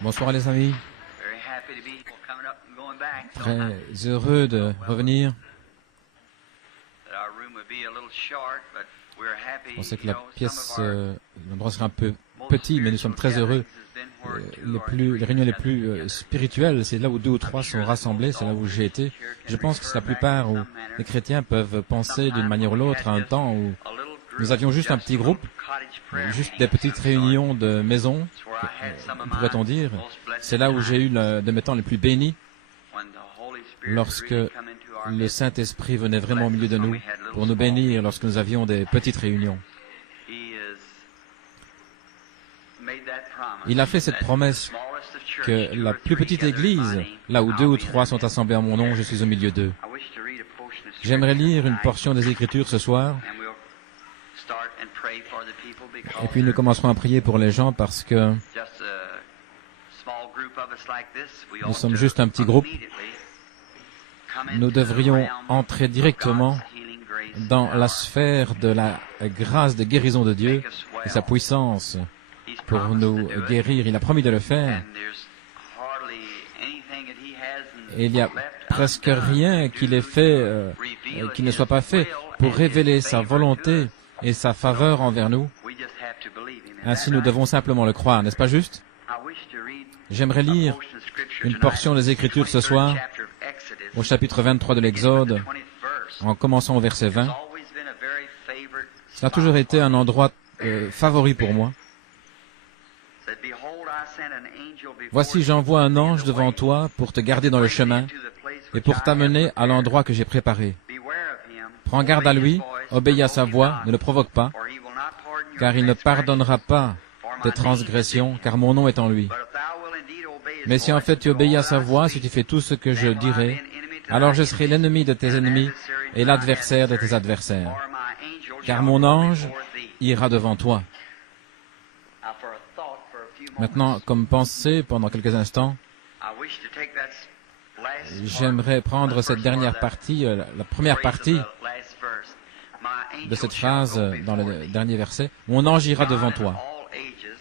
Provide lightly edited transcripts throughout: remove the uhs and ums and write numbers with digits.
Bonsoir les amis, très heureux de revenir. On sait que la pièce, l'endroit sera un peu petit, mais nous sommes très heureux. Les réunions les plus spirituelles, c'est là où 2 ou 3 sont rassemblés, c'est là où j'ai été. Je pense que c'est la plupart où les chrétiens peuvent penser d'une manière ou l'autre à un temps où nous avions juste un petit groupe, juste des petites réunions de maison, pourrait-on dire. C'est là où j'ai eu de mes temps les plus bénis, lorsque le Saint-Esprit venait vraiment au milieu de nous pour nous bénir lorsque nous avions des petites réunions. Il a fait cette promesse que la plus petite église, là où 2 ou 3 sont assemblés en mon nom, je suis au milieu d'eux. J'aimerais lire une portion des Écritures ce soir. Et puis nous commencerons à prier pour les gens parce que nous sommes juste un petit groupe. Nous devrions entrer directement dans la sphère de la grâce de guérison de Dieu et sa puissance pour nous guérir. Il a promis de le faire. Et il n'y a presque rien qu'il ait fait, qui ne soit pas fait pour révéler sa volonté et sa faveur envers nous. Ainsi, nous devons simplement le croire, n'est-ce pas juste? J'aimerais lire une portion des Écritures ce soir, au chapitre 23 de l'Exode, en commençant au verset 20. Ça a toujours été un endroit favori pour moi. Voici, j'envoie un ange devant toi pour te garder dans le chemin et pour t'amener à l'endroit que j'ai préparé. Prends garde à lui, obéis à sa voix, ne le provoque pas, car il ne pardonnera pas tes transgressions, car mon nom est en lui. Mais si en fait tu obéis à sa voix, si tu fais tout ce que je dirai, alors je serai l'ennemi de tes ennemis et l'adversaire de tes adversaires. Car mon ange ira devant toi. Maintenant, comme pensée, pendant quelques instants, j'aimerais prendre cette dernière partie, la première partie de cette phrase dans le dernier verset. Mon ange ira devant toi.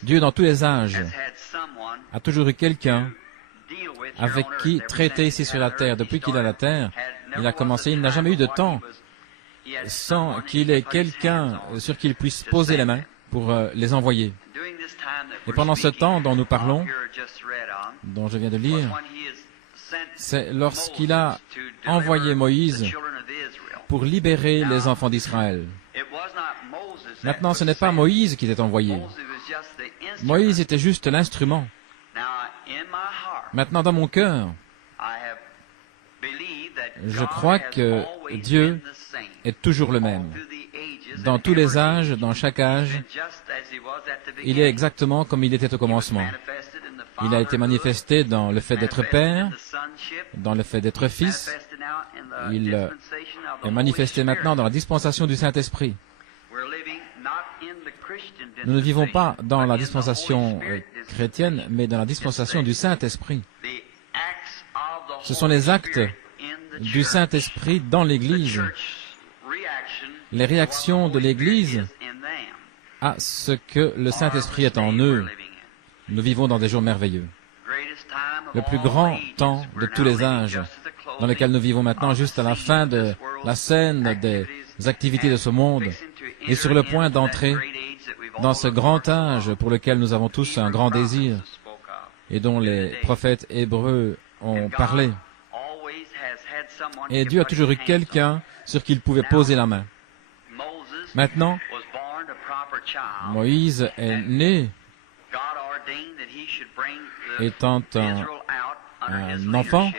Dieu, dans tous les âges, a toujours eu quelqu'un avec qui traiter ici sur la terre. Depuis qu'il a la terre, il a commencé, il n'a jamais eu de temps sans qu'il ait quelqu'un sur qui il puisse poser les mains pour les envoyer. Et pendant ce temps dont nous parlons, dont je viens de lire, c'est lorsqu'il a envoyé Moïse pour libérer les enfants d'Israël. Maintenant, ce n'est pas Moïse qui était envoyé. Moïse était juste l'instrument. Maintenant, dans mon cœur, je crois que Dieu est toujours le même. Dans tous les âges, dans chaque âge, il est exactement comme il était au commencement. Il a été manifesté dans le fait d'être Père, dans le fait d'être Fils. Il est manifesté maintenant dans la dispensation du Saint-Esprit. Nous ne vivons pas dans la dispensation chrétienne, mais dans la dispensation du Saint-Esprit. Ce sont les actes du Saint-Esprit dans l'Église, les réactions de l'Église à ce que le Saint-Esprit est en eux. Nous vivons dans des jours merveilleux. Le plus grand temps de tous les âges, dans lequel nous vivons maintenant, juste à la fin de la scène des activités de ce monde, est sur le point d'entrer dans ce grand âge pour lequel nous avons tous un grand désir et dont les prophètes hébreux ont parlé. Et Dieu a toujours eu quelqu'un sur qui il pouvait poser la main. Maintenant, Moïse est né étant un enfant,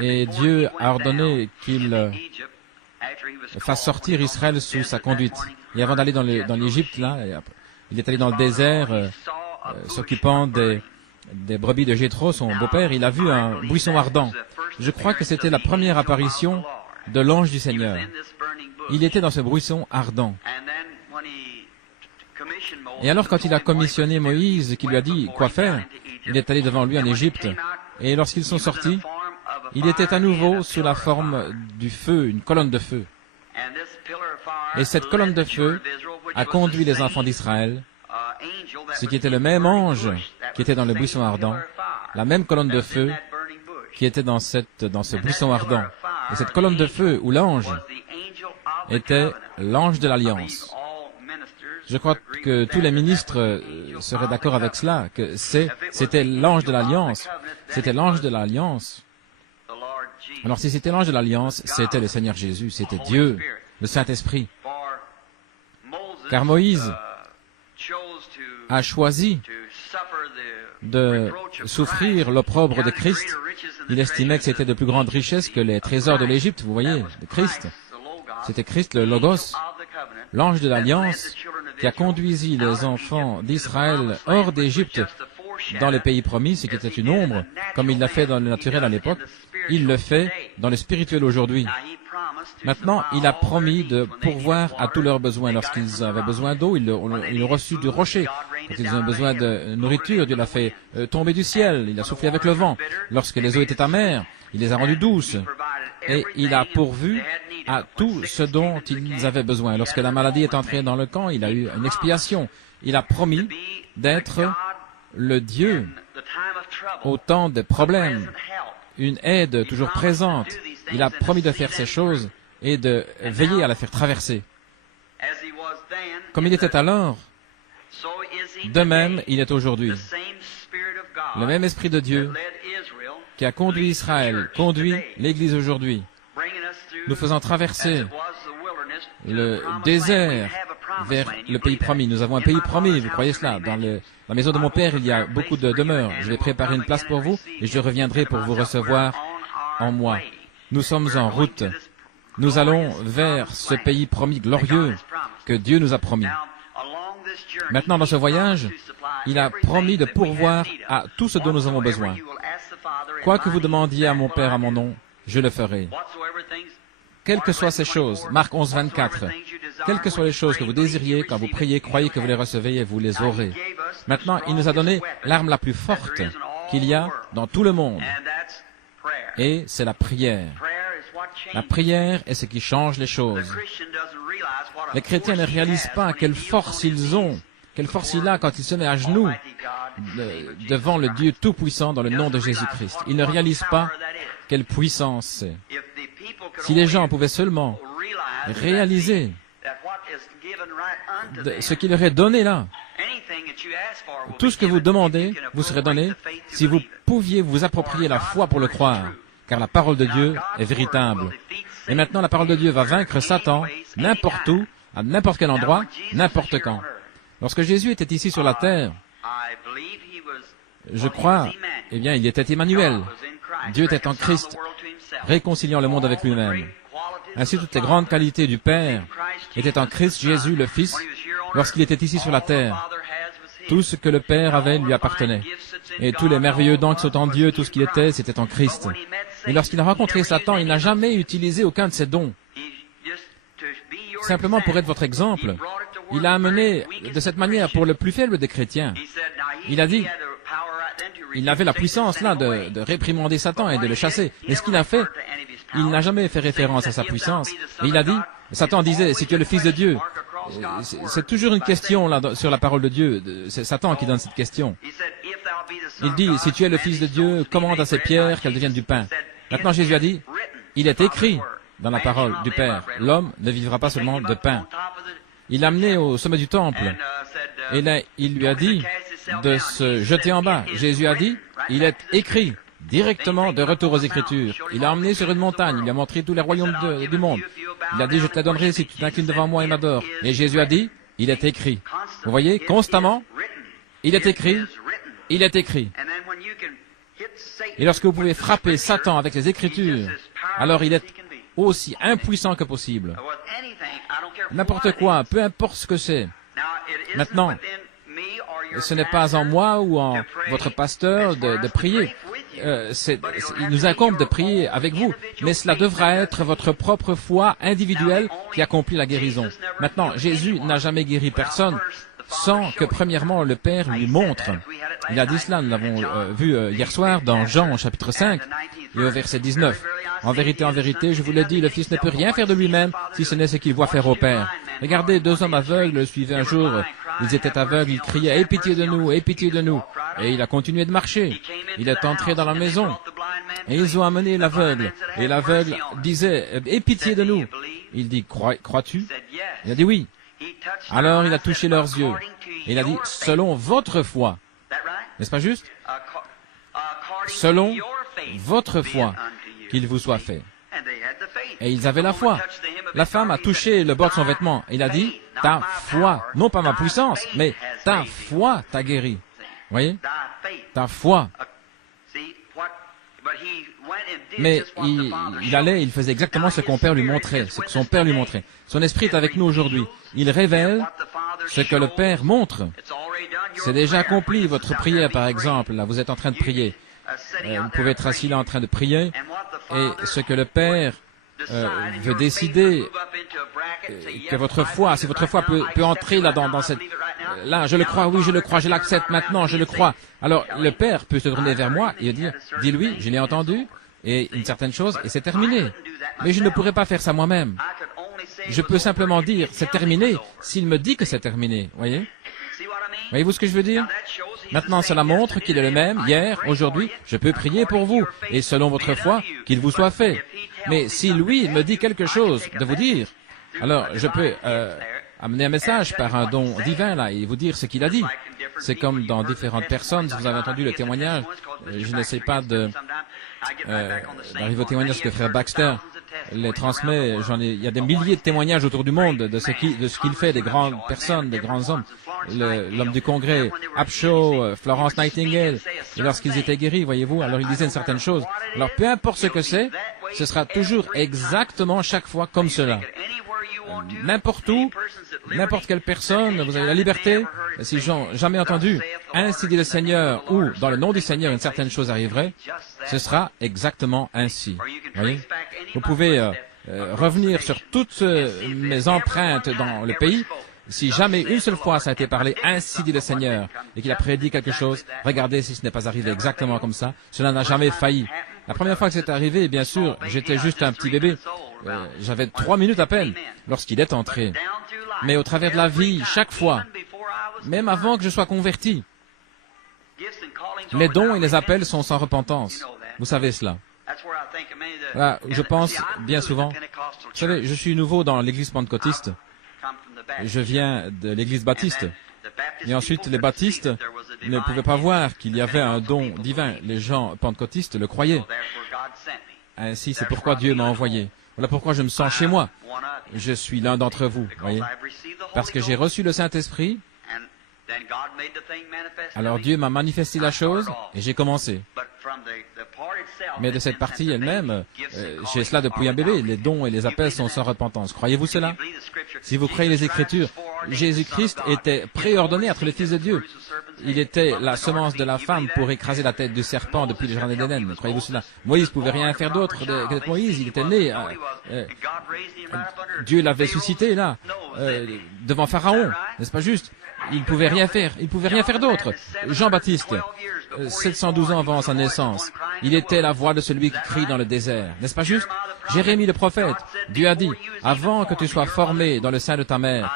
et Dieu a ordonné qu'il fasse sortir Israël sous sa conduite. Et avant d'aller dans l'Égypte, là, il est allé dans le désert, s'occupant des brebis de Jéthro, son beau-père. Il a vu un buisson ardent. Je crois que c'était la première apparition de l'ange du Seigneur. Il était dans ce buisson ardent. Et alors, quand il a commissionné Moïse, qui lui a dit quoi faire, il est allé devant lui en Égypte. Et lorsqu'ils sont sortis, il était à nouveau sous la forme du feu, une colonne de feu. Et cette colonne de feu a conduit les enfants d'Israël, ce qui était le même ange qui était dans le buisson ardent, la même colonne de feu qui était dans ce buisson ardent. Et cette colonne de feu où l'ange était l'ange de l'Alliance. Je crois que tous les ministres seraient d'accord avec cela, que c'était l'ange de l'Alliance. C'était l'ange de l'Alliance. Alors si c'était l'ange de l'Alliance, c'était le Seigneur Jésus, c'était Dieu, le Saint-Esprit. Car Moïse a choisi de souffrir l'opprobre de Christ. Il estimait que c'était de plus grande richesse que les trésors de l'Égypte, vous voyez, de Christ. C'était Christ, le Logos, l'ange de l'Alliance, qui a conduit les enfants d'Israël hors d'Égypte dans les pays promis, ce qui était une ombre, comme il l'a fait dans le naturel à l'époque, il le fait dans le spirituel aujourd'hui. Maintenant, il a promis de pourvoir à tous leurs besoins. Lorsqu'ils avaient besoin d'eau, ils l'ont reçu du rocher. Quand ils avaient besoin de nourriture, Dieu l'a fait tomber du ciel. Il a soufflé avec le vent. Lorsque les eaux étaient amères, il les a rendues douces. Et il a pourvu à tout ce dont ils avaient besoin. Lorsque la maladie est entrée dans le camp, il a eu une expiation. Il a promis d'être le Dieu au temps des problèmes, une aide toujours présente. Il a promis de faire ces choses et de veiller à la faire traverser. Comme il était alors, de même il est aujourd'hui. Le même Esprit de Dieu qui a conduit Israël, conduit l'Église aujourd'hui, nous faisant traverser le désert vers le pays promis. Nous avons un pays promis, vous croyez cela? Dans la maison de mon Père, il y a beaucoup de demeures. Je vais préparer une place pour vous et je reviendrai pour vous recevoir en moi. Nous sommes en route. Nous allons vers ce pays promis glorieux que Dieu nous a promis. Maintenant, dans ce voyage, il a promis de pourvoir à tout ce dont nous avons besoin. Quoi que vous demandiez à mon Père à mon nom, je le ferai. Quelles que soient ces choses, Marc 11, 24, quelles que soient les choses que vous désiriez, quand vous priez, croyez que vous les recevez et vous les aurez. Maintenant, il nous a donné l'arme la plus forte qu'il y a dans tout le monde. Et c'est la prière. La prière est ce qui change les choses. Les chrétiens ne réalisent pas quelle force ils ont, quelle force il a quand il se met à genoux devant le Dieu Tout-Puissant dans le nom de Jésus-Christ. Ils ne réalisent pas quelle puissance c'est. Si les gens pouvaient seulement réaliser ce qu'il leur est donné là, tout ce que vous demandez vous serait donné si vous pouviez vous approprier la foi pour le croire, car la parole de Dieu est véritable. Et maintenant, la parole de Dieu va vaincre Satan n'importe où, à n'importe quel endroit, n'importe quand. Lorsque Jésus était ici sur la terre, je crois, eh bien, il était Emmanuel. Dieu était en Christ, réconciliant le monde avec lui-même. Ainsi, toutes les grandes qualités du Père étaient en Christ Jésus, le Fils, lorsqu'il était ici sur la terre. Tout ce que le Père avait lui appartenait. Et tous les merveilleux dons qui sont en Dieu, tout ce qu'il était, c'était en Christ. Et lorsqu'il a rencontré Satan, il n'a jamais utilisé aucun de ses dons. Simplement pour être votre exemple, il a amené de cette manière pour le plus faible des chrétiens. Il a dit, il avait la puissance là de réprimander Satan et de le chasser. Mais ce qu'il a fait, il n'a jamais fait référence à sa puissance. Et il a dit, Satan disait, si tu es le Fils de Dieu, c'est toujours une question là sur la parole de Dieu. C'est Satan qui donne cette question. Il dit, si tu es le Fils de Dieu, commande à ces pierres qu'elles deviennent du pain. Maintenant Jésus a dit, il est écrit dans la parole du Père, l'homme ne vivra pas seulement de pain. Il l'a amené au sommet du temple. Et là, il lui a dit de se jeter en bas. Jésus a dit, il est écrit, directement de retour aux Écritures. Il l'a emmené sur une montagne, il lui a montré tous les royaumes du monde. Il a dit, je te la donnerai si tu t'inclines devant moi et m'adores. Et Jésus a dit, il est écrit. Vous voyez, constamment, il est écrit, il est écrit. Et lorsque vous pouvez frapper Satan avec les Écritures, alors il est aussi impuissant que possible. N'importe quoi, peu importe ce que c'est. Maintenant, ce n'est pas en moi ou en votre pasteur de prier. Il nous incombe de prier avec vous, mais cela devra être votre propre foi individuelle qui accomplit la guérison. Maintenant, Jésus n'a jamais guéri personne sans que premièrement le Père lui montre. Il a dit cela, nous l'avons vu hier soir dans Jean chapitre 5 et au verset 19. En vérité, je vous le dis, le Fils ne peut rien faire de lui-même si ce n'est ce qu'il voit faire au Père. Regardez, 2 hommes aveugles suivaient un jour Ils étaient aveugles, ils criaient, « Aie pitié de nous, aie pitié de nous !» Et il a continué de marcher. Il est entré dans la maison. Et ils ont amené l'aveugle. Et l'aveugle disait, « Aie pitié de nous !» Il dit, « Crois-tu » Il a dit, « Oui ». Alors il a touché leurs yeux. Et il a dit, « Selon votre foi ». N'est-ce pas juste? Selon votre foi, qu'il vous soit fait. Et ils avaient la foi. La femme a touché le bord de son vêtement. Il a dit, ta foi, non pas ma puissance, mais ta foi t'a guéri. Voyez? Ta foi. Mais il allait, il faisait exactement ce qu'on Père lui montrait, ce que son Père lui montrait. Son esprit est avec nous aujourd'hui. Il révèle ce que le Père montre. C'est déjà accompli, votre prière par exemple. Là, vous êtes en train de prier. Vous pouvez être assis là en train de prier. Et ce que le Père veut décider, que votre foi, si votre foi peut entrer là dans cette... Là, je le crois, oui, je le crois, je l'accepte maintenant, je le crois. Alors, le Père peut se tourner vers moi et dire, dis-lui, je l'ai entendu, et une certaine chose, et c'est terminé. Mais je ne pourrais pas faire ça moi-même. Je peux simplement dire, c'est terminé, s'il me dit que c'est terminé, voyez? Voyez-vous ce que je veux dire? Maintenant, cela montre qu'il est le même, hier, aujourd'hui, je peux prier pour vous, et selon votre foi, qu'il vous soit fait. Mais si lui me dit quelque chose de vous dire, alors je peux amener un message par un don divin, là, et vous dire ce qu'il a dit. C'est comme dans différentes personnes, si vous avez entendu le témoignage, je n'essaie pas d'arriver au témoignage que frère Baxter les transmet, il y a des milliers de témoignages autour du monde de ce qu'il fait, des grandes personnes, des grands hommes. L'homme du Congrès, Upshaw, Florence Nightingale, et lorsqu'ils étaient guéris, voyez-vous, alors ils disaient une certaine chose. Alors peu importe ce que c'est, ce sera toujours exactement chaque fois comme cela. N'importe où, n'importe quelle personne, vous avez la liberté, si j'en jamais entendu, ainsi dit le Seigneur, ou dans le nom du Seigneur une certaine chose arriverait, ce sera exactement ainsi. Voyez? Vous pouvez revenir sur toutes mes empreintes dans le pays. Si jamais une seule fois ça a été parlé, ainsi dit le Seigneur, et qu'il a prédit quelque chose, regardez si ce n'est pas arrivé exactement comme ça, cela n'a jamais failli. La première fois que c'est arrivé, bien sûr, j'étais juste un petit bébé. J'avais 3 minutes à peine lorsqu'il est entré. Mais au travers de la vie, chaque fois, même avant que je sois converti, les dons et les appels sont sans repentance. Vous savez cela. Voilà, je pense bien souvent. Vous savez, je suis nouveau dans l'église pentecôtiste. Je viens de l'église baptiste. Et ensuite, les baptistes ne pouvaient pas voir qu'il y avait un don divin. Les gens pentecôtistes le croyaient. Ainsi, c'est pourquoi Dieu m'a envoyé. Voilà pourquoi je me sens chez moi. Je suis l'un d'entre vous, voyez. Parce que j'ai reçu le Saint-Esprit, alors Dieu m'a manifesté la chose et j'ai commencé. Mais de cette partie elle-même, j'ai cela depuis un bébé. Les dons et les appels sont sans repentance. Croyez-vous cela? Si vous croyez les Écritures, Jésus-Christ était préordonné à être le Fils de Dieu. Il était la semence de la femme pour écraser la tête du serpent depuis le jardin d'Éden. Croyez-vous cela? Moïse ne pouvait rien faire d'autre que d'être Moïse. Il était né. Dieu l'avait suscité là, devant Pharaon. N'est-ce pas juste? Il ne pouvait rien faire. Il ne pouvait rien faire d'autre. Jean-Baptiste, 712 ans avant sa naissance, il était la voix de celui qui crie dans le désert. N'est-ce pas juste? Jérémie le prophète, Dieu a dit, avant que tu sois formé dans le sein de ta mère,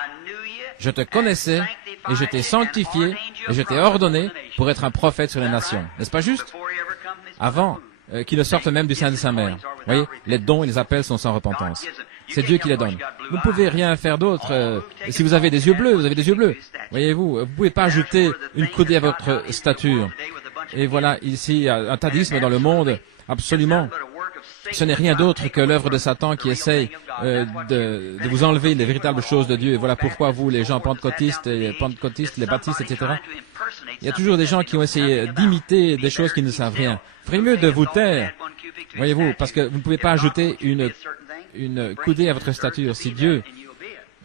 je te connaissais et je t'ai sanctifié et je t'ai ordonné pour être un prophète sur les nations. N'est-ce pas juste? Avant qu'il ne sorte même du sein de sa mère. Vous voyez, les dons et les appels sont sans repentance. C'est Dieu qui les donne. Vous ne pouvez rien faire d'autre. Si vous avez des yeux bleus, vous avez des yeux bleus. Voyez-vous, vous ne pouvez pas ajouter une coudée à votre stature. Et voilà, ici, un tadisme dans le monde, absolument. Ce n'est rien d'autre que l'œuvre de Satan qui essaye de vous enlever les véritables choses de Dieu. Et voilà pourquoi vous, les gens pentecôtistes, les baptistes, etc., il y a toujours des gens qui ont essayé d'imiter des choses qui ne savent rien. Il ferait mieux de vous taire, voyez-vous, parce que vous ne pouvez pas ajouter une coudée à votre stature. Si Dieu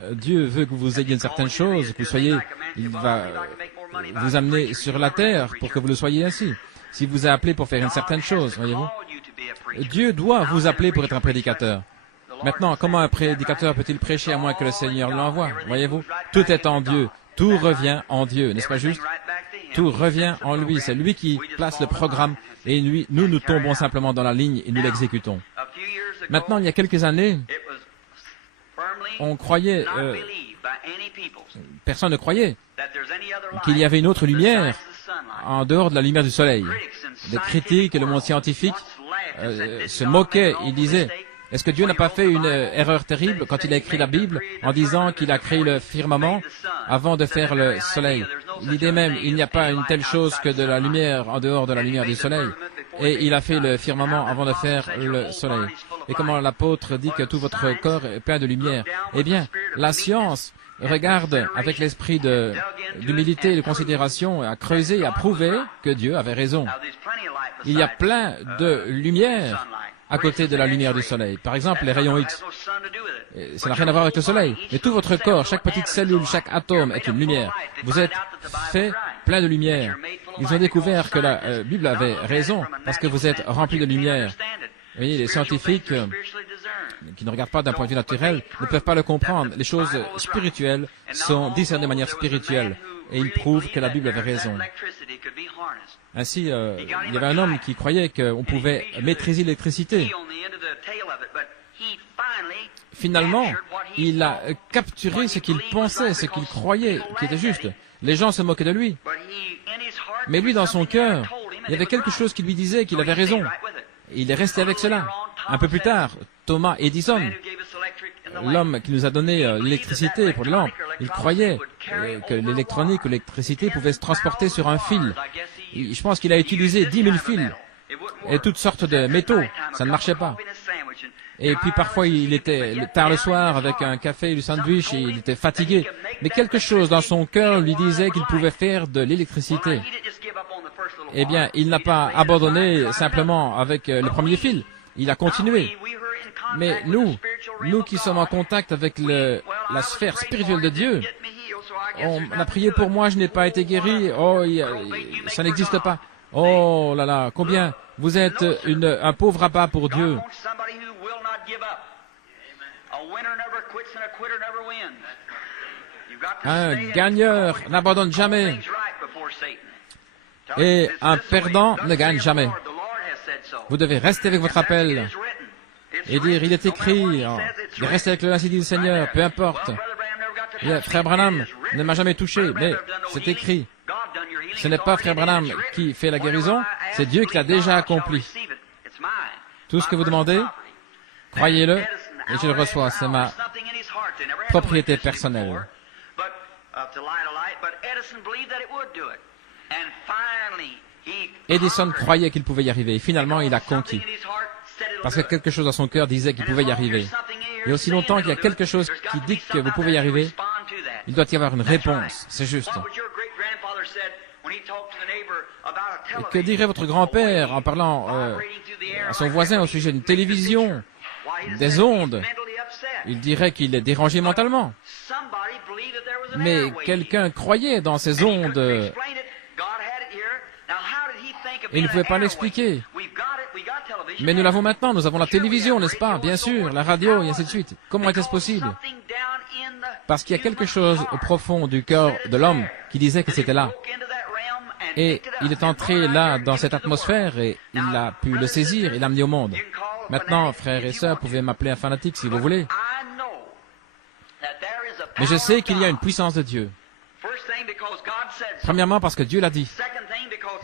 veut que vous ayez une certaine chose, que vous soyez, il va vous amener sur la terre pour que vous le soyez ainsi. Si vous a appelé pour faire une certaine chose, voyez-vous, Dieu doit vous appeler pour être un prédicateur. Maintenant, comment un prédicateur peut-il prêcher à moins que le Seigneur l'envoie? Voyez-vous, tout est en Dieu. Tout revient en Dieu, n'est-ce pas juste? Tout revient en lui. C'est lui qui place le programme et nous tombons simplement dans la ligne et nous l'exécutons. Maintenant, il y a quelques années, on croyait, personne ne croyait qu'il y avait une autre lumière en dehors de la lumière du soleil. Les critiques et le monde scientifique se moquaient. Ils disaient, est-ce que Dieu n'a pas fait une erreur terrible quand il a écrit la Bible en disant qu'il a créé le firmament avant de faire le soleil? Il disait même, il n'y a pas une telle chose que de la lumière en dehors de la lumière du soleil. Et il a fait le firmament avant de faire le soleil. Et comment l'apôtre dit que tout votre corps est plein de lumière? Eh bien, la science regarde avec l'esprit d'humilité et de considération, à creuser et à prouver que Dieu avait raison. Il y a plein de lumière à côté de la lumière du soleil. Par exemple, les rayons X. Ça n'a rien à voir avec le soleil. Mais tout votre corps, chaque petite cellule, chaque atome est une lumière. Vous êtes fait plein de lumière. Ils ont découvert que la Bible avait raison parce que vous êtes rempli de lumière. Vous voyez, les scientifiques qui ne regardent pas d'un point de vue naturel ne peuvent pas le comprendre. Les choses spirituelles sont discernées de manière spirituelle et ils prouvent que la Bible avait raison. Ainsi, il y avait un homme qui croyait qu'on pouvait maîtriser l'électricité. Finalement, il a capturé ce qu'il pensait, ce qu'il croyait, qui était juste. Les gens se moquaient de lui. Mais lui, dans son cœur, il y avait quelque chose qui lui disait qu'il avait raison. Il est resté avec cela. Un peu plus tard, Thomas Edison, l'homme qui nous a donné l'électricité pour les lampes, il croyait que l'électronique ou l'électricité pouvait se transporter sur un fil. Je pense qu'il a utilisé 10 000 fils et toutes sortes de métaux. Ça ne marchait pas. Et puis parfois, il était tard le soir avec un café et du sandwich et il était fatigué. Mais quelque chose dans son cœur lui disait qu'il pouvait faire de l'électricité. Eh bien, il n'a pas abandonné simplement avec le premier fil. Il a continué. Mais nous qui sommes en contact avec la sphère spirituelle de Dieu, on a prié pour moi, je n'ai pas été guéri. Oh, ça n'existe pas. Oh là là, combien vous êtes un pauvre abat pour Dieu. Un gagneur n'abandonne jamais. Et un perdant ne gagne jamais. Vous devez rester avec votre appel et dire, il est écrit, de rester avec le ainsi dit le Seigneur, peu importe. Frère Branham ne m'a jamais touché, mais c'est écrit. Ce n'est pas Frère Branham qui fait la guérison, c'est Dieu qui l'a déjà accompli. Tout ce que vous demandez, croyez-le, et je le reçois, c'est ma propriété personnelle. Edison croyait qu'il pouvait y arriver, et finalement il a conquis. Parce que quelque chose dans son cœur disait qu'il pouvait y arriver. Et aussi longtemps qu'il y a quelque chose qui dit que vous pouvez y arriver, il doit y avoir une réponse, c'est juste. Et que dirait votre grand-père en parlant à son voisin au sujet d'une télévision, des ondes? Il dirait qu'il est dérangé mentalement. Mais quelqu'un croyait dans ces ondes et il ne pouvait pas l'expliquer. Mais nous l'avons maintenant, nous avons la télévision, n'est-ce pas? Bien sûr, la radio, et ainsi de suite. Comment était-ce possible? Parce qu'il y a quelque chose au profond du cœur de l'homme qui disait que c'était là. Et il est entré là, dans cette atmosphère, et il a pu le saisir et l'amener au monde. Maintenant, frères et sœurs, vous pouvez m'appeler un fanatique si vous voulez. Mais je sais qu'il y a une puissance de Dieu. Premièrement, parce que Dieu l'a dit.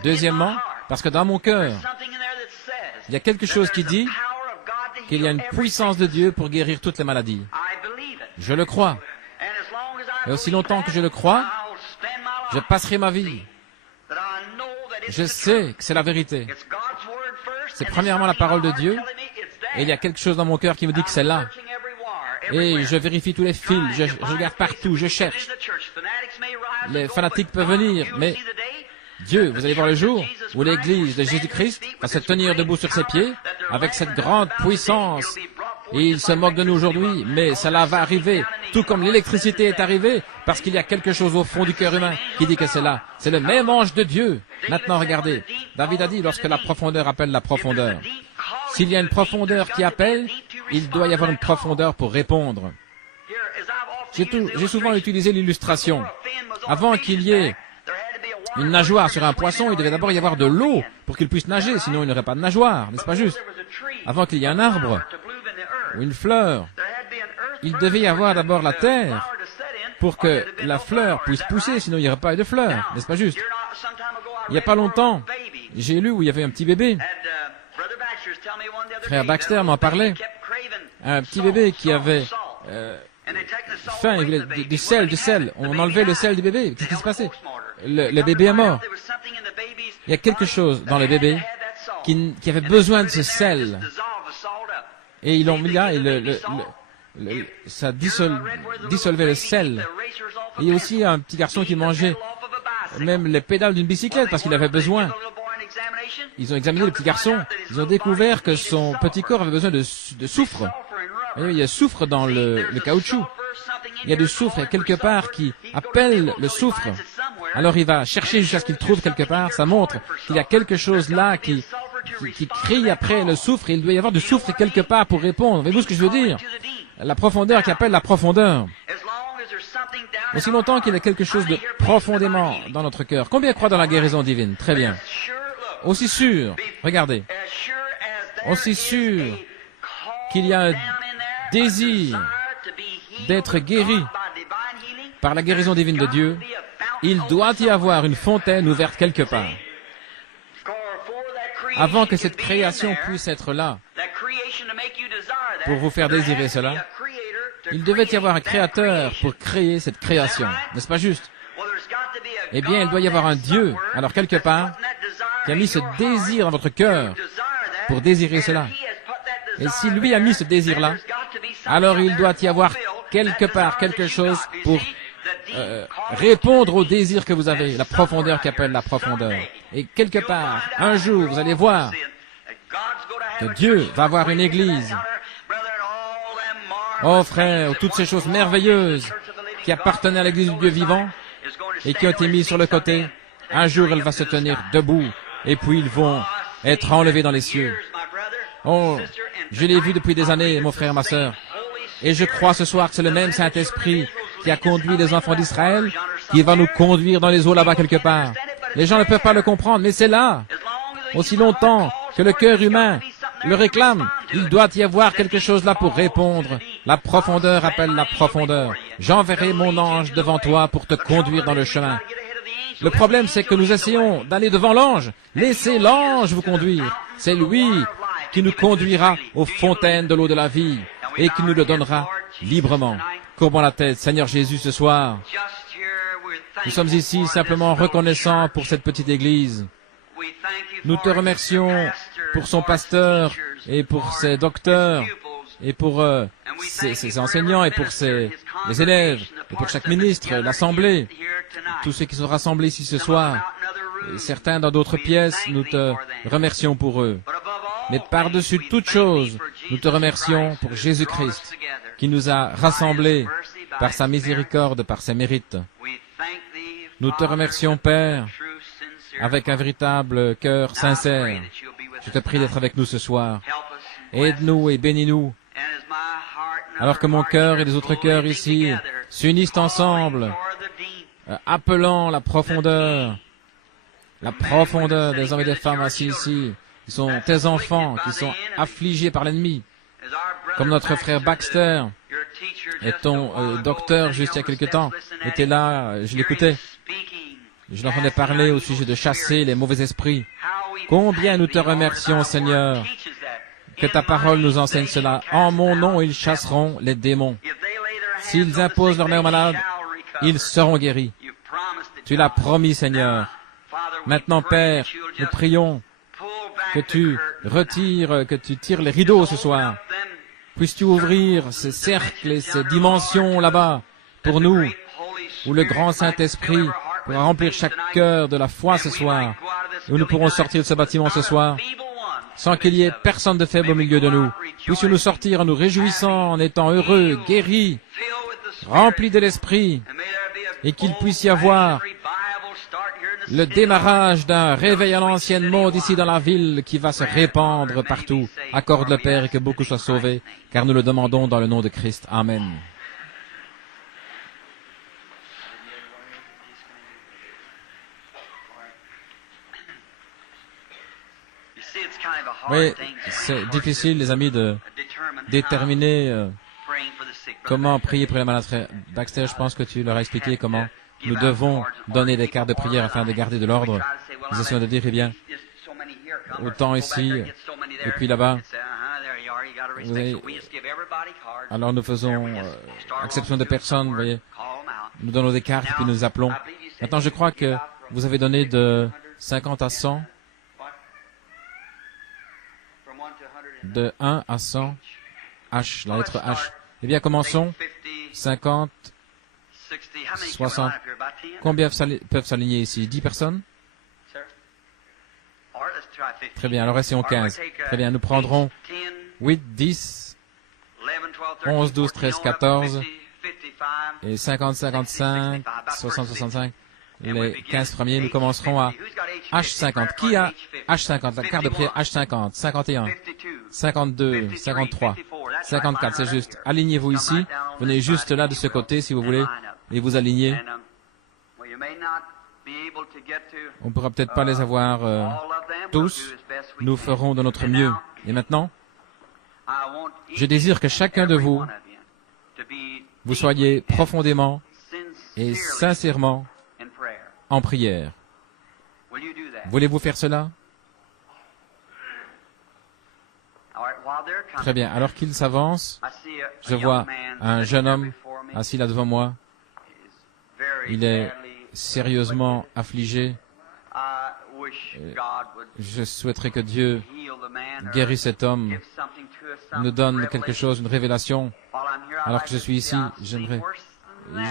Deuxièmement, parce que dans mon cœur, il y a quelque chose qui dit qu'il y a une puissance de Dieu pour guérir toutes les maladies. Je le crois. Et aussi longtemps que je le crois, je passerai ma vie. Je sais que c'est la vérité. C'est premièrement la parole de Dieu, et il y a quelque chose dans mon cœur qui me dit que c'est là. Et je vérifie tous les fils, je regarde partout, je cherche. Les fanatiques peuvent venir, mais Dieu, vous allez voir le jour où l'Église de Jésus-Christ va se tenir debout sur ses pieds avec cette grande puissance. Et il se moque de nous aujourd'hui, mais cela va arriver, tout comme l'électricité est arrivée, parce qu'il y a quelque chose au fond du cœur humain qui dit que c'est là. C'est le même ange de Dieu. Maintenant, regardez, David a dit, lorsque la profondeur appelle la profondeur. S'il y a une profondeur qui appelle, il doit y avoir une profondeur pour répondre. J'ai souvent utilisé l'illustration. Avant qu'il y ait une nageoire sur un poisson, il devait d'abord y avoir de l'eau pour qu'il puisse nager, sinon il n'aurait pas de nageoire, n'est-ce pas juste? Avant qu'il y ait un arbre ou une fleur, il devait y avoir d'abord la terre pour que la fleur puisse pousser, sinon il n'y aurait pas de fleurs, n'est-ce pas juste? Il n'y a pas longtemps, j'ai lu où il y avait un petit bébé. Frère Baxter m'en parlait. Un petit bébé qui avait faim, il voulait du sel. On enlevait le sel du bébé. Qu'est-ce qui se passait? Le bébé est mort. Il y a quelque chose dans le bébé qui avait besoin de ce sel. Et ils l'ont mis là, et ça dissolvait le sel. Et il y a aussi un petit garçon qui mangeait même les pédales d'une bicyclette parce qu'il avait besoin. Ils ont examiné le petit garçon. Ils ont découvert que son petit corps avait besoin de soufre. Et il y a soufre dans le caoutchouc. Il y a du soufre, il y a quelque part qui appelle le soufre. Alors il va chercher jusqu'à ce qu'il trouve quelque part. Ça montre qu'il y a quelque chose là qui crie après le soufre. Et il doit y avoir du soufre quelque part pour répondre. Voyez-vous ce que je veux dire? La profondeur qui appelle la profondeur. Aussi longtemps qu'il y a quelque chose de profondément dans notre cœur. Combien croient dans la guérison divine? Très bien. Aussi sûr, regardez, aussi sûr qu'il y a un désir d'être guéri par la guérison divine de Dieu, il doit y avoir une fontaine ouverte quelque part. Avant que cette création puisse être là, pour vous faire désirer cela, il devait y avoir un créateur pour créer cette création. N'est-ce pas juste? Eh bien, il doit y avoir un Dieu, alors quelque part, qui a mis ce désir dans votre cœur pour désirer cela. Et si lui a mis ce désir-là, alors il doit y avoir quelque part quelque chose pour répondre au désir que vous avez, la profondeur qui appelle la profondeur. Et quelque part, un jour, vous allez voir que Dieu va avoir une église. Oh frère, toutes ces choses merveilleuses qui appartenaient à l'église du Dieu vivant et qui ont été mises sur le côté, un jour elle va se tenir debout et puis ils vont être enlevés dans les cieux. Oh, je l'ai vu depuis des années, mon frère, ma sœur. Et je crois ce soir que c'est le même Saint-Esprit qui a conduit les enfants d'Israël, qui va nous conduire dans les eaux là-bas quelque part. Les gens ne peuvent pas le comprendre, mais c'est là. Aussi longtemps que le cœur humain le réclame, il doit y avoir quelque chose là pour répondre. La profondeur appelle la profondeur. J'enverrai mon ange devant toi pour te conduire dans le chemin. Le problème, c'est que nous essayons d'aller devant l'ange. Laissez l'ange vous conduire. C'est lui qui nous conduira aux fontaines de l'eau de la vie et qui nous le donnera librement. Courbons la tête, Seigneur Jésus, ce soir. Nous sommes ici simplement reconnaissants pour cette petite église. Nous te remercions pour son pasteur et pour ses docteurs et pour ses enseignants et pour les élèves et pour chaque ministre, l'assemblée, tous ceux qui sont rassemblés ici ce soir. Et certains dans d'autres pièces, nous te remercions pour eux. Mais par-dessus toute chose, nous te remercions pour Jésus-Christ qui nous a rassemblés par sa miséricorde, par ses mérites. Nous te remercions, Père, avec un véritable cœur sincère. Je te prie d'être avec nous ce soir. Aide-nous et bénis-nous. Alors que mon cœur et les autres cœurs ici s'unissent ensemble, appelant la profondeur des hommes et des femmes assis ici, qui sont tes enfants, qui sont affligés par l'ennemi, comme notre frère Baxter et ton docteur juste il y a quelque temps était là, je l'écoutais. Je l'entendais parler au sujet de chasser les mauvais esprits. Combien nous te remercions, Seigneur, que ta parole nous enseigne cela. En mon nom, ils chasseront les démons. S'ils imposent leur main aux malades, ils seront guéris. Tu l'as promis, Seigneur. Maintenant, Père, nous prions que tu retires, que tu tires les rideaux ce soir. Puisses-tu ouvrir ces cercles et ces dimensions là-bas pour nous, où le grand Saint-Esprit pourra remplir chaque cœur de la foi ce soir, où nous pourrons sortir de ce bâtiment ce soir, sans qu'il y ait personne de faible au milieu de nous. Puissions-nous sortir en nous réjouissant, en étant heureux, guéris, remplis de l'Esprit, et qu'il puisse y avoir le démarrage d'un réveil à l'ancienne mode ici dans la ville qui va se répandre partout. Accorde le Père et que beaucoup soient sauvés, car nous le demandons dans le nom de Christ. Amen. Oui, c'est difficile, les amis, de déterminer comment prier pour les malades. Baxter, je pense que tu leur as expliqué comment nous devons donner des cartes de prière afin de garder de l'ordre. Nous essayons de dire, eh bien, autant ici, et puis là-bas. Alors nous faisons exception de personnes, vous voyez. Nous donnons des cartes, puis nous appelons. Maintenant, je crois que vous avez donné de 50 à 100, de 1 à 100, H, la lettre H. Eh bien, commençons. 50, 60. Combien peuvent s'aligner ici? 10 personnes? Très bien, alors essayons 15. Très bien, nous prendrons 8, 10, 11, 12, 13, 14, et 50, 55, 60, 65. Les 15 premiers, nous commencerons à H50. Qui a H50? La carte de prière H50, 51, 52, 53, 54, c'est juste. Alignez-vous ici. Venez juste là de ce côté, si vous voulez, et vous alignez. On ne pourra peut-être pas les avoir tous. Nous ferons de notre mieux. Et maintenant, je désire que chacun de vous, vous soyez profondément et sincèrement en prière. Voulez-vous faire cela? Très bien. Alors qu'il s'avance, je vois un jeune homme assis là devant moi. Il est sérieusement affligé. Je souhaiterais que Dieu guérisse cet homme, nous donne quelque chose, une révélation. Alors que je suis ici, j'aimerais...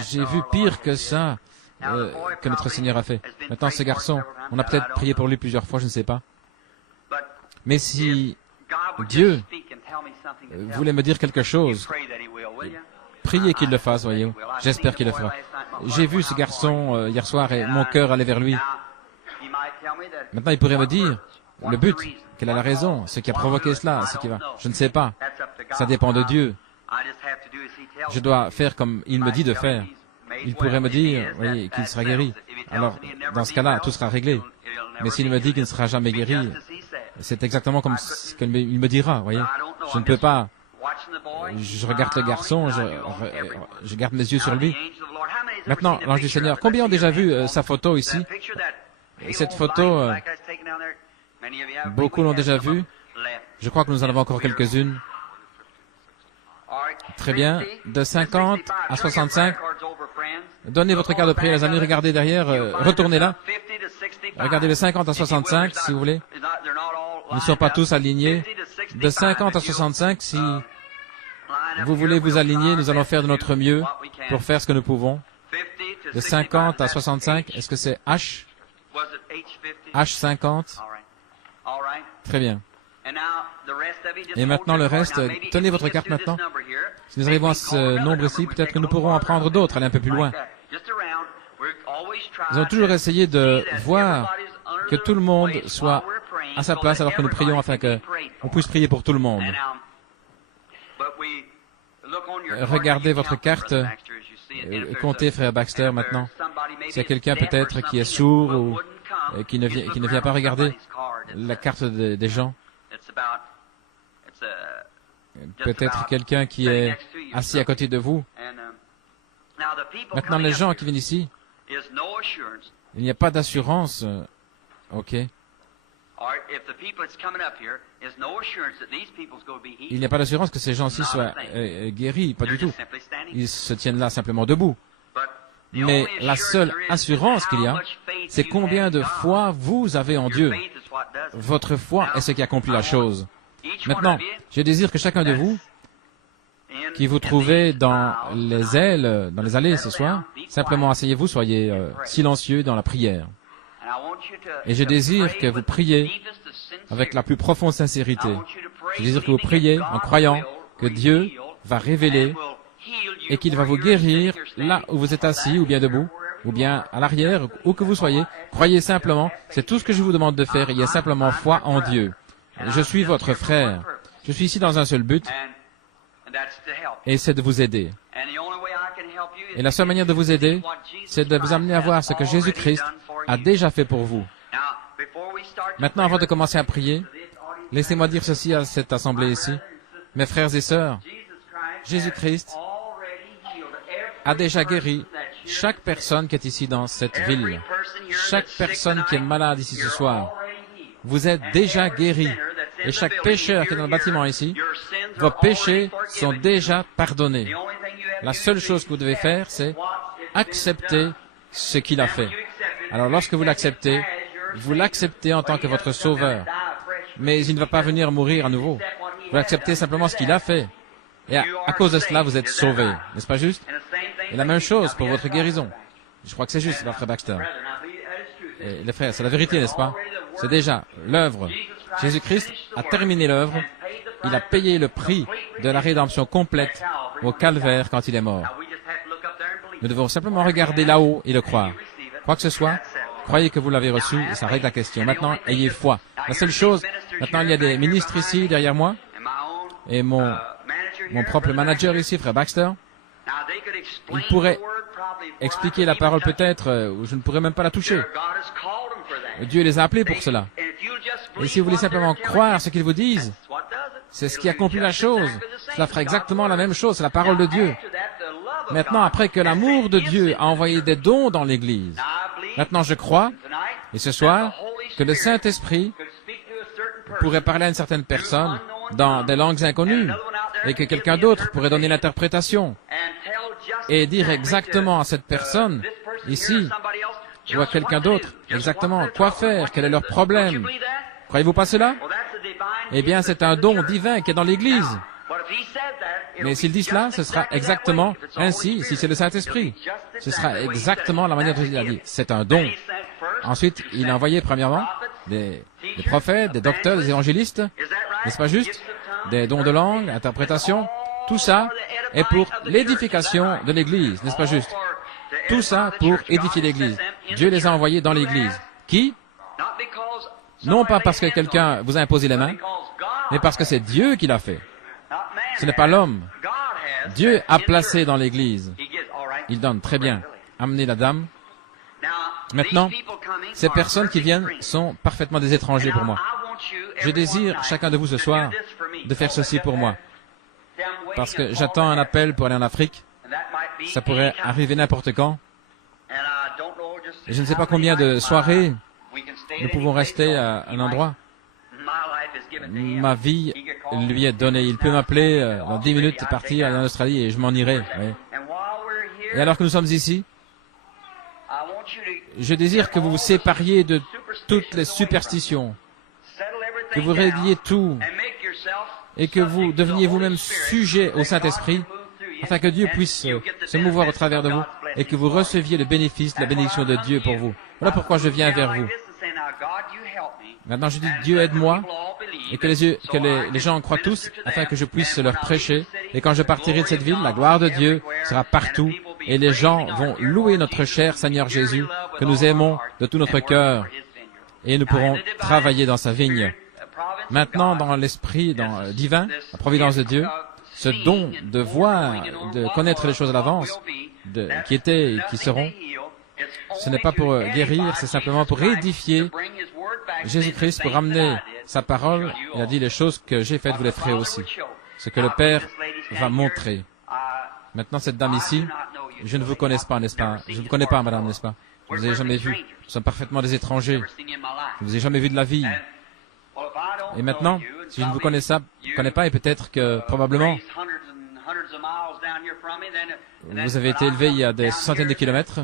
J'ai vu pire que ça, que notre Seigneur a fait. Maintenant, ce garçon, on a peut-être prié pour lui plusieurs fois, je ne sais pas. Mais si Dieu voulait me dire quelque chose, priez qu'il le fasse, voyez-vous. J'espère qu'il le fera. J'ai vu ce garçon hier soir et mon cœur allait vers lui. Maintenant, il pourrait me dire le but, quelle est la raison, ce qui a provoqué cela, ce qui va. Je ne sais pas. Ça dépend de Dieu. Je dois faire comme il me dit de faire. Il pourrait me dire, oui, qu'il sera guéri. Alors, dans ce cas-là, tout sera réglé. Mais s'il me dit qu'il ne sera jamais guéri, c'est exactement comme ce qu'il me dira, voyez. Je ne peux pas. Je regarde le garçon, je garde mes yeux sur lui. Maintenant, l'ange du Seigneur, combien ont déjà vu sa photo ici? Cette photo, beaucoup l'ont déjà vue. Je crois que nous en avons encore quelques-unes. Très bien. De 50 à 65. Donnez votre carte de prière, les amis. Regardez derrière. Retournez là. Regardez de 50 à 65, si vous voulez. Ils ne sont pas tous alignés. De 50 à 65, si vous voulez vous aligner, nous allons faire de notre mieux pour faire ce que nous pouvons. De 50 à 65, est-ce que c'est H? H50. Très bien. Et maintenant le reste, tenez votre carte maintenant. Si nous arrivons à ce nombre ici, peut-être que nous pourrons en prendre d'autres, aller un peu plus loin. Nous allons toujours essayer de voir que tout le monde soit à sa place alors que nous prions afin qu'on puisse prier pour tout le monde. Regardez votre carte. Comptez, frère Baxter, maintenant. S'il y a quelqu'un peut-être qui est sourd ou qui ne vient pas regarder la carte des gens. Peut-être quelqu'un qui est assis à côté de vous. Maintenant, les gens qui viennent ici, il n'y a pas d'assurance. OK. Il n'y a pas d'assurance que ces gens-ci soient guéris, pas du tout. Ils se tiennent là simplement debout. Mais la seule assurance qu'il y a, c'est combien de foi vous avez en Dieu. Votre foi est ce qui accomplit la chose. Maintenant, je désire que chacun de vous, qui vous trouvez dans les ailes, dans les allées ce soir, simplement asseyez-vous, soyez silencieux dans la prière. Et je désire que vous priez avec la plus profonde sincérité. Je désire que vous priez en croyant que Dieu va révéler et qu'il va vous guérir là où vous êtes assis ou bien debout, ou bien à l'arrière, où que vous soyez. Croyez simplement, c'est tout ce que je vous demande de faire. Il y a simplement foi en Dieu. Je suis votre frère. Je suis ici dans un seul but, et c'est de vous aider. Et la seule manière de vous aider, c'est de vous amener à voir ce que Jésus-Christ a déjà fait pour vous. Maintenant, avant de commencer à prier, laissez-moi dire ceci à cette assemblée ici. Mes frères et sœurs, Jésus-Christ a déjà guéri chaque personne qui est ici dans cette ville. Chaque personne qui est malade ici ce soir, vous êtes déjà guéri. Et chaque pécheur qui est dans le bâtiment ici, vos péchés sont déjà pardonnés. La seule chose que vous devez faire, c'est accepter ce qu'il a fait. Alors lorsque vous l'acceptez en tant que votre sauveur. Mais il ne va pas venir mourir à nouveau. Vous acceptez simplement ce qu'il a fait. Et à cause de cela, vous êtes sauvés. N'est-ce pas juste? Et la même chose pour votre guérison. Je crois que c'est juste, frère Baxter. Et les frères, c'est la vérité, n'est-ce pas? C'est déjà l'œuvre. Jésus-Christ a terminé l'œuvre. Il a payé le prix de la rédemption complète au calvaire quand il est mort. Nous devons simplement regarder là-haut et le croire. Quoi que ce soit, croyez que vous l'avez reçu et ça règle la question. Maintenant, ayez foi. La seule chose, maintenant il y a des ministres ici derrière moi et mon propre manager ici, frère Baxter. Il pourrait expliquer la parole peut-être, ou je ne pourrais même pas la toucher. Dieu les a appelés pour cela. Et si vous voulez simplement croire ce qu'ils vous disent, c'est ce qui accomplit la chose. Cela fera exactement la même chose, c'est la parole de Dieu. Maintenant, après que l'amour de Dieu a envoyé des dons dans l'Église, maintenant je crois, et ce soir, que le Saint-Esprit pourrait parler à une certaine personne dans des langues inconnues, et que quelqu'un d'autre pourrait donner l'interprétation, et dire exactement à cette personne, ici, ou à quelqu'un d'autre, exactement quoi faire, quel est leur problème. Croyez-vous pas cela? Eh bien, c'est un don divin qui est dans l'Église. Mais s'il dit cela, ce sera exactement ainsi, si c'est le Saint-Esprit. Ce sera exactement la manière dont il a dit. C'est un don. Ensuite, il a envoyé premièrement des prophètes, des docteurs, des évangélistes. N'est-ce pas juste? Des dons de langue, interprétation. Tout ça est pour l'édification de l'Église. N'est-ce pas juste? Tout ça pour édifier l'Église. Dieu les a envoyés dans l'Église. Qui? Non pas parce que quelqu'un vous a imposé les mains, mais parce que c'est Dieu qui l'a fait. Ce n'est pas l'homme. Dieu a placé dans l'Église. Il donne. Très bien. Amenez la dame. Maintenant, ces personnes qui viennent sont parfaitement des étrangers pour moi. Je désire, chacun de vous ce soir, de faire ceci pour moi. Parce que j'attends un appel pour aller en Afrique. Ça pourrait arriver n'importe quand. Et je ne sais pas combien de soirées nous pouvons rester à un endroit. Ma vie lui est donnée. Il peut m'appeler dans 10 minutes et partir en Australie et je m'en irai. Oui. Et alors que nous sommes ici, je désire que vous vous sépariez de toutes les superstitions, que vous régliez tout et que vous deveniez vous-même sujet au Saint-Esprit afin que Dieu puisse se mouvoir au travers de vous et que vous receviez le bénéfice, la bénédiction de Dieu pour vous. Voilà pourquoi je viens vers vous. Maintenant, je dis, Dieu aide-moi et que les gens en croient tous afin que je puisse leur prêcher. Et quand je partirai de cette ville, la gloire de Dieu sera partout et les gens vont louer notre cher Seigneur Jésus que nous aimons de tout notre cœur et nous pourrons travailler dans sa vigne. Maintenant, dans l'esprit divin, la providence de Dieu, ce don de voir, de connaître les choses à l'avance, qui étaient et qui seront, ce n'est pas pour guérir, c'est simplement pour édifier Jésus-Christ, pour ramener sa parole. Il a dit, les choses que j'ai faites, vous les ferez aussi. Ce que le Père va montrer. Maintenant, cette dame ici, je ne vous connais pas, n'est-ce pas? Je ne vous connais pas, madame, n'est-ce pas? Je ne vous ai jamais vu. Nous sommes parfaitement des étrangers. Je ne vous ai jamais vu de la vie. Et maintenant, si je ne vous connais pas, et peut-être que, probablement, vous avez été élevé il y a des centaines de kilomètres.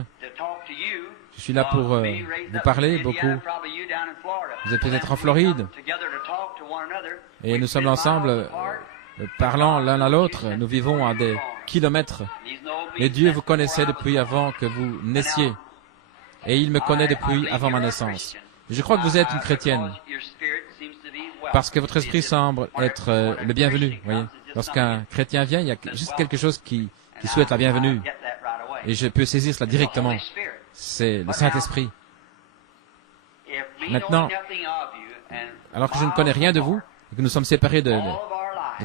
Je suis là pour vous parler beaucoup. Vous êtes peut-être en Floride. Et nous sommes ensemble, parlant l'un à l'autre. Nous vivons à des kilomètres. Et Dieu vous connaissait depuis avant que vous naissiez. Et il me connaît depuis avant ma naissance. Je crois que vous êtes une chrétienne. Parce que votre esprit semble être le bienvenu. Voyez, lorsqu'un chrétien vient, il y a juste quelque chose qui souhaite la bienvenue. Et je peux saisir cela directement. C'est le Saint-Esprit. Maintenant, alors que je ne connais rien de vous, et que nous sommes séparés de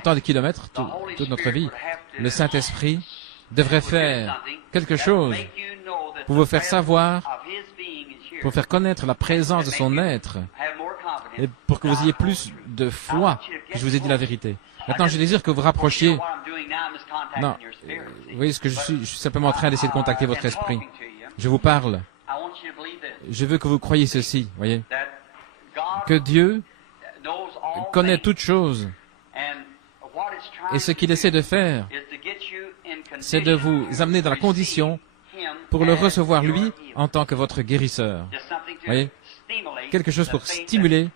tant de kilomètres, toute notre vie, le Saint-Esprit devrait faire quelque chose pour vous faire savoir, pour faire connaître la présence de son être, et pour que vous ayez plus de foi que je vous ai dit la vérité. Maintenant, je désire que vous rapprochiez Non, vous voyez ce que je suis simplement en train d'essayer de contacter votre esprit. Je vous parle. Je veux que vous croyiez ceci, voyez, que Dieu connaît toutes choses. Et ce qu'il essaie de faire, c'est de vous amener dans la condition pour le recevoir, lui, en tant que votre guérisseur. Voyez, quelque chose pour stimuler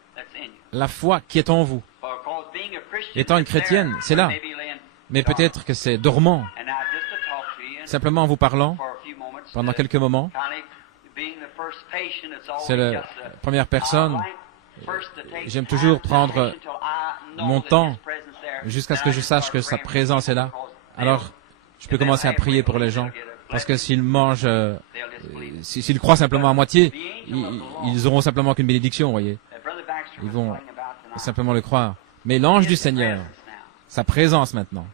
la foi qui est en vous. Étant une chrétienne, c'est là. Mais peut-être que c'est dormant. Simplement en vous parlant, pendant quelques moments, c'est la première personne. J'aime toujours prendre mon temps jusqu'à ce que je sache que sa présence est là. Alors, je peux commencer à prier pour les gens. Parce que s'ils mangent, s'ils croient simplement à moitié, ils auront simplement qu'une bénédiction, voyez. Ils vont simplement le croire. Mais l'ange du Seigneur, sa présence maintenant,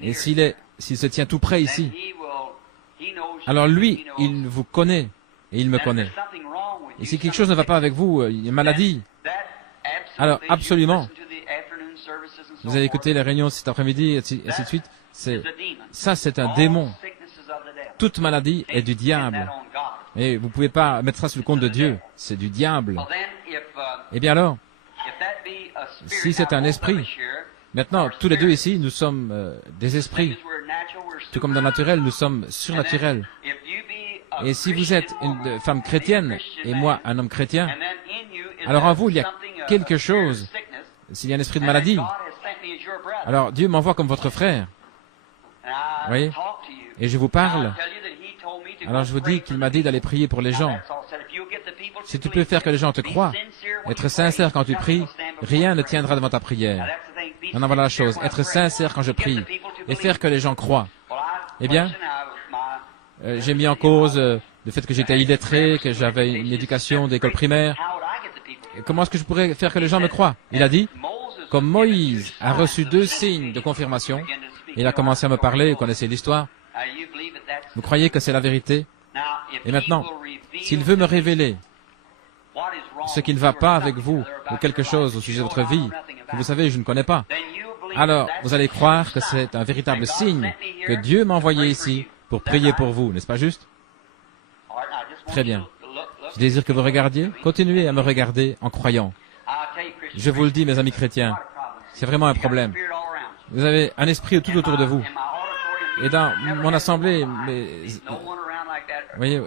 et s'il se tient tout près ici, alors lui, il vous connaît et il me connaît. Et si quelque chose ne va pas avec vous, il y a une maladie, alors absolument, vous avez écouté les réunions cet après-midi, et ainsi de suite, c'est un démon. Toute maladie est du diable. Et vous ne pouvez pas mettre ça sur le compte de Dieu, c'est du diable. Eh bien alors, si c'est un esprit, maintenant, tous les deux ici, nous sommes des esprits. Tout comme dans le naturel, nous sommes surnaturels. Et si vous êtes une femme chrétienne, et moi un homme chrétien, alors en vous, il y a quelque chose. S'il y a un esprit de maladie, alors Dieu m'envoie comme votre frère. Vous voyez? Et je vous parle. Alors je vous dis qu'il m'a dit d'aller prier pour les gens. Si tu peux faire que les gens te croient, être sincère quand tu pries, rien ne tiendra devant ta prière. Non, voilà la chose. Être sincère quand je prie et faire que les gens croient. Eh bien, j'ai mis en cause le fait que j'étais illettré, que j'avais une éducation d'école primaire. Comment est-ce que je pourrais faire que les gens me croient? Il a dit, comme Moïse a reçu 2 signes de confirmation, il a commencé à me parler, vous connaissez l'histoire. Vous croyez que c'est la vérité? Et maintenant, s'il veut me révéler ce qui ne va pas avec vous, ou quelque chose au sujet de votre vie, que vous savez, je ne connais pas, alors vous allez croire que c'est un véritable signe que Dieu m'a envoyé ici pour prier pour vous, n'est-ce pas juste? Très bien. Je désire que vous regardiez. Continuez à me regarder en croyant. Je vous le dis, mes amis chrétiens, c'est vraiment un problème. Vous avez un esprit tout autour de vous. Et dans mon assemblée, voyez,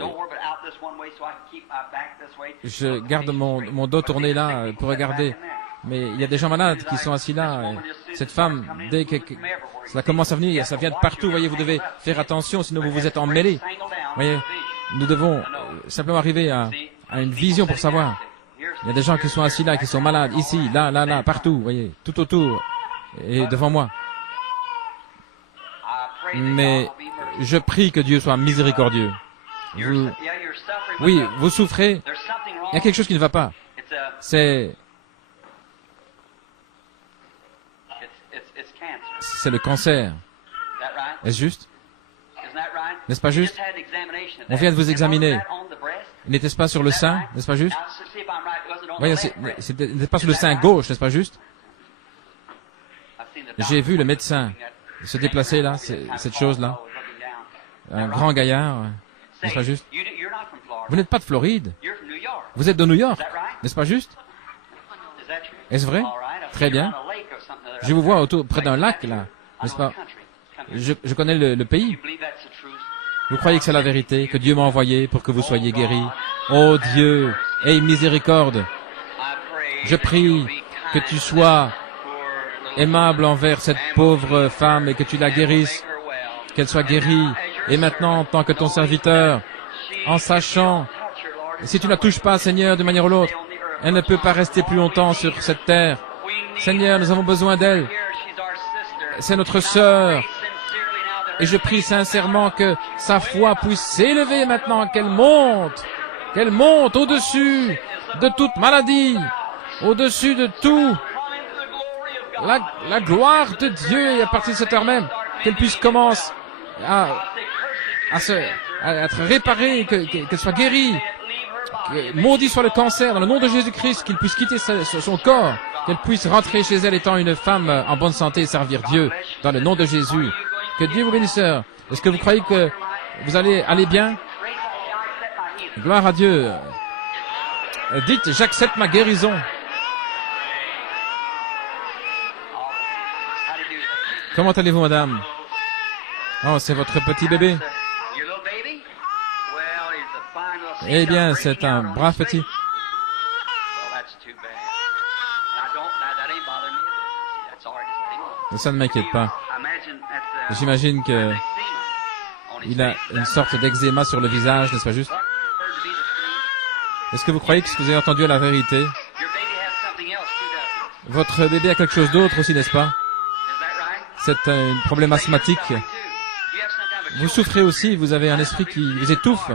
je garde mon dos tourné là pour regarder. Mais il y a des gens malades qui sont assis là. Et cette femme, dès que cela commence à venir, ça vient de partout. Voyez, vous devez faire attention, sinon vous vous êtes emmêlés. Voyez, nous devons simplement arriver à une vision pour savoir. Il y a des gens qui sont assis là, qui sont malades, ici, là, partout. Voyez, tout autour et devant moi. Mais je prie que Dieu soit miséricordieux. Oui, vous souffrez. Il y a quelque chose qui ne va pas. C'est le cancer. Est-ce juste? N'est-ce pas juste? On vient de vous examiner. N'était-ce pas sur le sein? N'est-ce pas juste? Voyez, n'était pas sur le sein gauche, n'est-ce pas juste? J'ai vu le médecin se déplacer là, cette chose-là. Un grand gaillard, n'est-ce pas juste? Vous n'êtes pas de Floride. Vous êtes de New York, n'est-ce pas juste? Est-ce vrai? Très bien. Je vous vois près d'un lac là, n'est-ce pas? Je connais le pays. Vous croyez que c'est la vérité, que Dieu m'a envoyé pour que vous soyez guéris? Oh Dieu, aie miséricorde. Je prie que tu sois aimable envers cette pauvre femme et que tu la guérisses, qu'elle soit guérie. Et maintenant, en tant que ton serviteur, en sachant, si tu ne la touches pas, Seigneur, d'une manière ou l'autre, elle ne peut pas rester plus longtemps sur cette terre. Seigneur, nous avons besoin d'elle. C'est notre sœur. Et je prie sincèrement que sa foi puisse s'élever maintenant, qu'elle monte au-dessus de toute maladie, au-dessus de tout. La gloire de Dieu, et à partir de cette heure même, qu'elle puisse commencer à être réparée, qu'elle soit guérie. Maudit soit le cancer, dans le nom de Jésus-Christ, qu'il puisse quitter son corps. Qu'elle puisse rentrer chez elle étant une femme en bonne santé et servir Dieu dans le nom de Jésus. Que Dieu vous bénisse, sœur. Est-ce que vous croyez que vous allez aller bien? Gloire à Dieu. Dites, j'accepte ma guérison. Comment allez-vous, madame? Oh, c'est votre petit bébé. Eh bien, c'est un brave petit. Ça ne m'inquiète pas. J'imagine que il a une sorte d'eczéma sur le visage, n'est-ce pas juste? Est-ce que vous croyez que ce que vous avez entendu est la vérité? Votre bébé a quelque chose d'autre aussi, n'est-ce pas? C'est un problème asthmatique. Vous souffrez aussi, vous avez un esprit qui vous étouffe.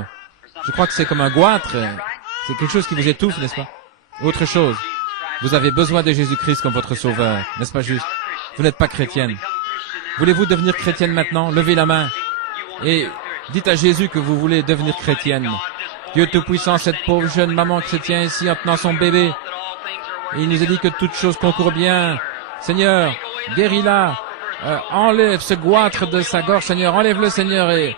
Je crois que c'est comme un goitre. C'est quelque chose qui vous étouffe, n'est-ce pas? Autre chose. Vous avez besoin de Jésus-Christ comme votre sauveur, n'est-ce pas juste? Vous n'êtes pas chrétienne. Voulez-vous devenir chrétienne maintenant? Levez la main et dites à Jésus que vous voulez devenir chrétienne. Dieu Tout-Puissant, cette pauvre jeune maman qui se tient ici en tenant son bébé. Et il nous a dit que toutes choses concourent bien. Seigneur, guéris-la. Enlève ce goitre de sa gorge, Seigneur. Enlève-le, Seigneur, et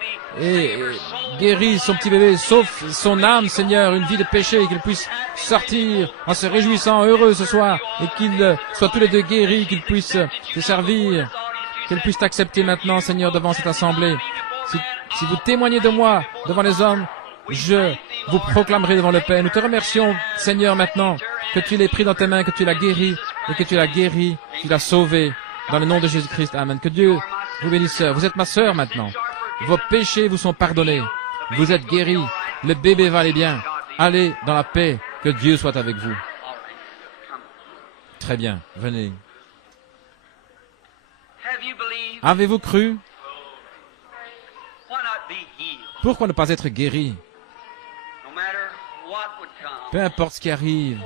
guéris son petit bébé. Sauf son âme, Seigneur, une vie de péché, et qu'il puisse sortir en se réjouissant, heureux ce soir, et qu'ils soient tous les deux guéris, qu'ils puissent te servir, qu'elle puisse t'accepter maintenant, Seigneur, devant cette assemblée. Si vous témoignez de moi devant les hommes, je vous proclamerai devant le Père. Nous te remercions, Seigneur, maintenant, que tu l'aies pris dans tes mains, que tu l'as guéri, et que tu l'as guéri, tu l'as sauvé. Dans le nom de Jésus-Christ, amen. Que Dieu vous bénisse, sœur. Vous êtes ma sœur maintenant. Vos péchés vous sont pardonnés. Vous êtes guéris. Le bébé va aller bien. Allez dans la paix. Que Dieu soit avec vous. Très bien. Venez. Avez-vous cru? Pourquoi ne pas être guéri? Peu importe ce qui arrive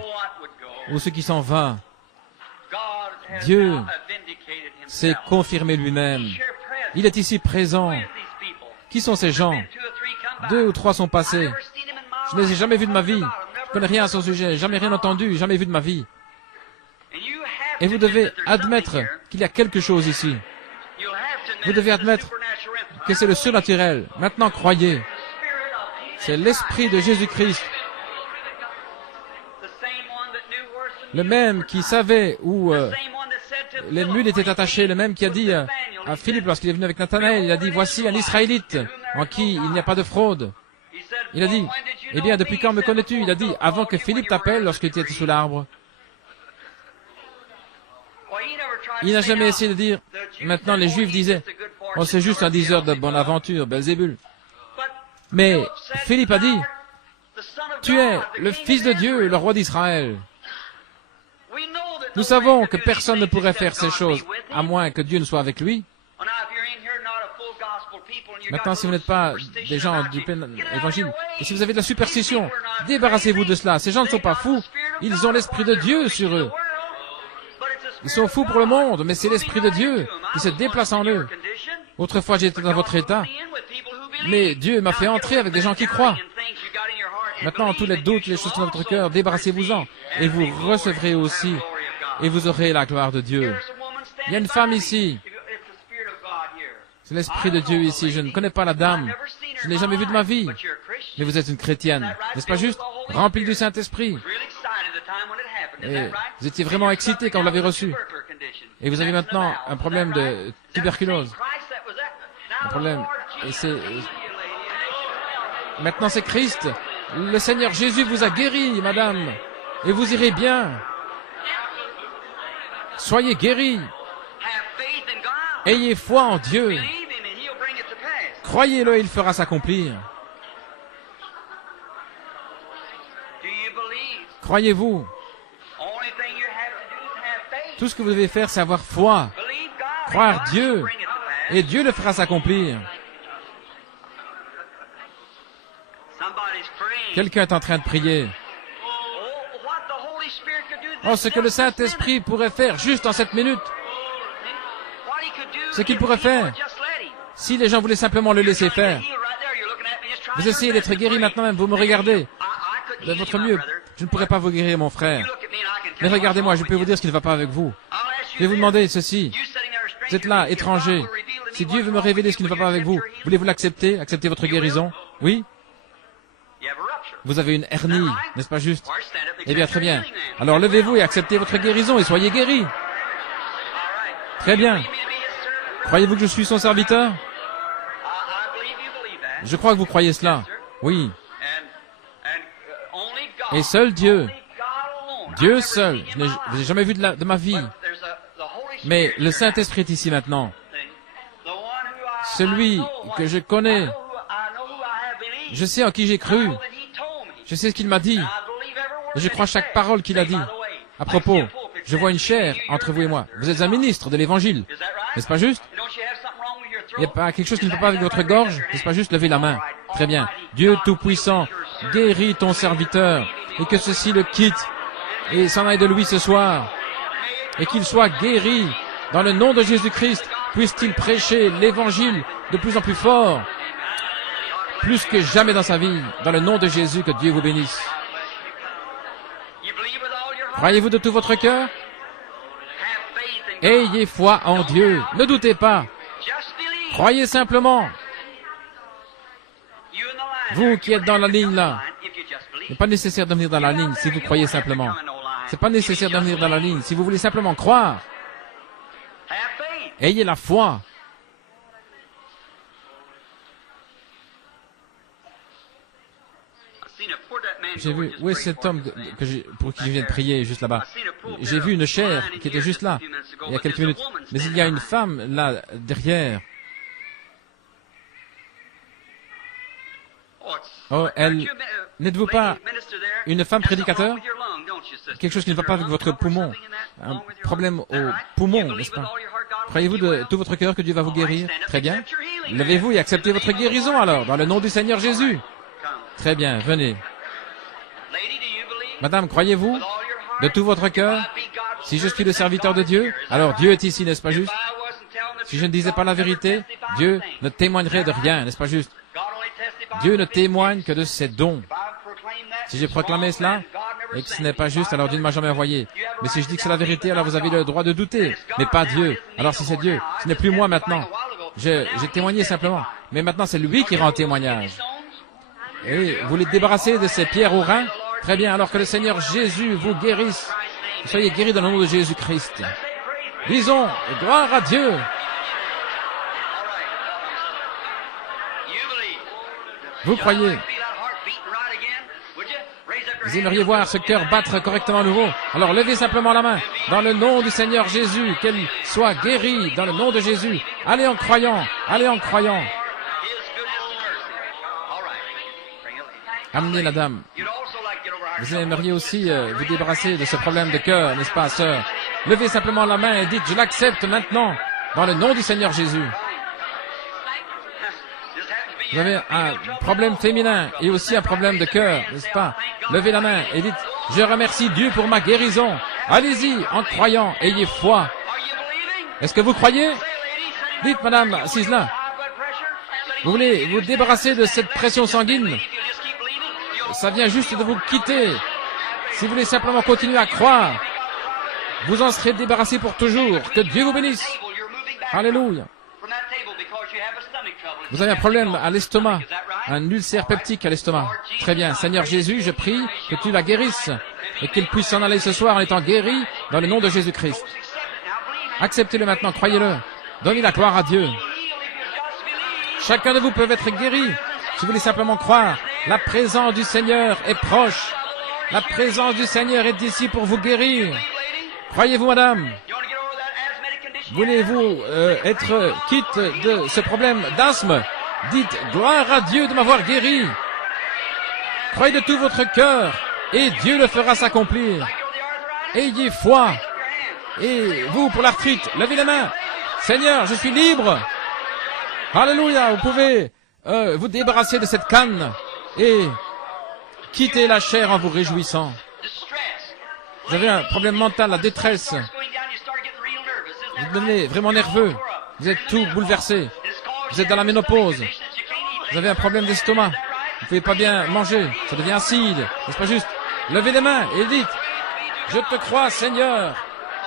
ou ce qui s'en va, Dieu s'est confirmé lui-même. Il est ici présent. Qui sont ces gens? 2 ou 3 sont passés. Je ne les ai jamais vus de ma vie. Je ne connais rien à son sujet. Jamais rien entendu. Jamais vu de ma vie. Et vous devez admettre qu'il y a quelque chose ici. Vous devez admettre que c'est le surnaturel. Maintenant, croyez. C'est l'Esprit de Jésus-Christ. Le même qui savait où les mules étaient attachées, le même qui a dit à Philippe lorsqu'il est venu avec Nathanaël, il a dit, voici un Israélite en qui il n'y a pas de fraude. Il a dit, eh bien, depuis quand me connais-tu? Il a dit, avant que Philippe t'appelle lorsque tu étais sous l'arbre. Il n'a jamais essayé de dire, maintenant les Juifs disaient, oh, c'est juste un diseur de bonne aventure, Belzébul. Mais Philippe a dit, tu es le Fils de Dieu, le roi d'Israël. Nous savons que personne ne pourrait faire ces choses, à moins que Dieu ne soit avec lui. Maintenant, si vous n'êtes pas des gens du plein évangile, et si vous avez de la superstition, débarrassez-vous de cela. Ces gens ne sont pas fous, ils ont l'Esprit de Dieu sur eux. Ils sont fous pour le monde, mais c'est l'Esprit de Dieu qui se déplace en eux. Autrefois, j'étais dans votre état, mais Dieu m'a fait entrer avec des gens qui croient. Maintenant, tous les doutes, les choses dans votre cœur, débarrassez-vous-en, et vous recevrez aussi, et vous aurez la gloire de Dieu. Il y a une femme ici. C'est l'Esprit de Dieu ici. Je ne connais pas la dame. Je ne l'ai jamais vue de ma vie. Mais vous êtes une chrétienne. N'est-ce pas juste? Remplie du Saint-Esprit. Et vous étiez vraiment excité quand vous l'avez reçu. Et vous avez maintenant un problème de tuberculose. Un problème. Et c'est... Maintenant c'est Christ. Le Seigneur Jésus vous a guéri, madame. Et vous irez bien. Soyez guéris. Ayez foi en Dieu. Croyez-le, il fera s'accomplir. Croyez-vous? Tout ce que vous devez faire, c'est avoir foi. Croire Dieu. Et Dieu le fera s'accomplir. Quelqu'un est en train de prier. Oh, ce que le Saint-Esprit pourrait faire juste en cette minute. Ce qu'il pourrait faire. Si les gens voulaient simplement le laisser faire. Vous essayez d'être guéri maintenant même, vous me regardez. De votre mieux, je ne pourrais pas vous guérir, mon frère. Mais regardez-moi, je peux vous dire ce qui ne va pas avec vous. Je vais vous demander ceci. Vous êtes là, étranger. Si Dieu veut me révéler ce qui ne va pas avec vous, voulez-vous l'accepter? Accepter votre guérison? Oui? Vous avez une hernie, n'est-ce pas juste? Eh bien, très bien. Alors levez-vous et acceptez votre guérison et soyez guéris. Très bien. Croyez-vous que je suis son serviteur? Je crois que vous croyez cela. Oui. Et seul Dieu. Dieu seul. Je n'ai jamais vu de ma vie. Mais le Saint-Esprit est ici maintenant. Celui que je connais. Je sais en qui j'ai cru. Je sais ce qu'il m'a dit. Et je crois chaque parole qu'il a dit. À propos, je vois une chair entre vous et moi. Vous êtes un ministre de l'Évangile. N'est-ce pas juste? Il n'y a pas quelque chose qui ne va pas avec votre gorge? N'est-ce pas juste? Levez la main. Très bien. Dieu Tout-Puissant, guéris ton serviteur et que ceci le quitte et s'en aille de lui ce soir et qu'il soit guéri dans le nom de Jésus-Christ. Puisse-t-il prêcher l'Évangile de plus en plus fort, plus que jamais dans sa vie, dans le nom de Jésus, que Dieu vous bénisse. Croyez-vous de tout votre cœur? Ayez foi en Dieu. Ne doutez pas. Croyez simplement. Vous qui êtes dans la ligne là, il n'est pas nécessaire de venir dans la ligne si vous croyez simplement. C'est pas nécessaire de venir dans la ligne si vous voulez simplement croire. Ayez la foi. J'ai vu, où est cet homme pour qui je viens de prier juste là-bas? J'ai vu une chair qui était juste là, il y a quelques minutes. Mais il y a une femme là, derrière. Oh, n'êtes-vous pas une femme prédicateur? Quelque chose qui ne va pas avec votre poumon. Un problème au poumon, n'est-ce pas? Croyez-vous de tout votre cœur que Dieu va vous guérir? Très bien. Levez-vous et acceptez votre guérison alors, dans le nom du Seigneur Jésus. Très bien, venez. Madame, croyez-vous de tout votre cœur? Si je suis le serviteur de Dieu, alors Dieu est ici, n'est-ce pas juste? Si je ne disais pas la vérité, Dieu ne témoignerait de rien, n'est-ce pas juste? Dieu ne témoigne que de ses dons. Si j'ai proclamé cela, et que ce n'est pas juste, alors Dieu ne m'a jamais envoyé. Mais si je dis que c'est la vérité, alors vous avez le droit de douter. Mais pas Dieu. Alors si c'est Dieu, ce n'est plus moi maintenant. J'ai témoigné simplement. Mais maintenant, c'est lui qui rend témoignage. Et vous voulez débarrasser de ces pierres au rein? Très bien, alors que le Seigneur Jésus vous guérisse. Soyez guéris dans le nom de Jésus-Christ. Disons, gloire à Dieu. Vous croyez? Vous aimeriez voir ce cœur battre correctement à nouveau? Alors levez simplement la main. Dans le nom du Seigneur Jésus, qu'elle soit guérie dans le nom de Jésus. Allez en croyant, allez en croyant. Amenez la dame. Vous aimeriez aussi vous débarrasser de ce problème de cœur, n'est-ce pas, sœur? Levez simplement la main et dites, je l'accepte maintenant, dans le nom du Seigneur Jésus. Vous avez un problème féminin et aussi un problème de cœur, n'est-ce pas? Levez la main et dites, je remercie Dieu pour ma guérison. Allez-y, en croyant, ayez foi. Est-ce que vous croyez? Dites, madame, assise là. Vous voulez vous débarrasser de cette pression sanguine? Ça vient juste de vous quitter. Si vous voulez simplement continuer à croire, vous en serez débarrassé pour toujours. Que Dieu vous bénisse. Alléluia. Vous avez un problème à l'estomac, un ulcère peptique à l'estomac. Très bien. Seigneur Jésus, je prie que tu la guérisses et qu'il puisse s'en aller ce soir en étant guéri dans le nom de Jésus-Christ. Acceptez-le maintenant, croyez-le. Donnez la gloire à Dieu. Chacun de vous peut être guéri. Si vous voulez simplement croire, la présence du Seigneur est proche. La présence du Seigneur est ici pour vous guérir. Croyez-vous, madame? Voulez-vous être quitte de ce problème d'asthme? Dites, gloire à Dieu de m'avoir guéri. Croyez de tout votre cœur et Dieu le fera s'accomplir. Ayez foi. Et vous, pour l'arthrite, levez les mains. Seigneur, je suis libre. Alléluia, vous pouvez vous débarrasser de cette canne et quitter la chair en vous réjouissant. Vous avez un problème mental, la détresse. Vous devenez vraiment nerveux. Vous êtes tout bouleversé. Vous êtes dans la ménopause. Vous avez un problème d'estomac. Vous ne pouvez pas bien manger. Ça devient acide. N'est-ce pas juste? Levez les mains et dites, Je te crois, Seigneur.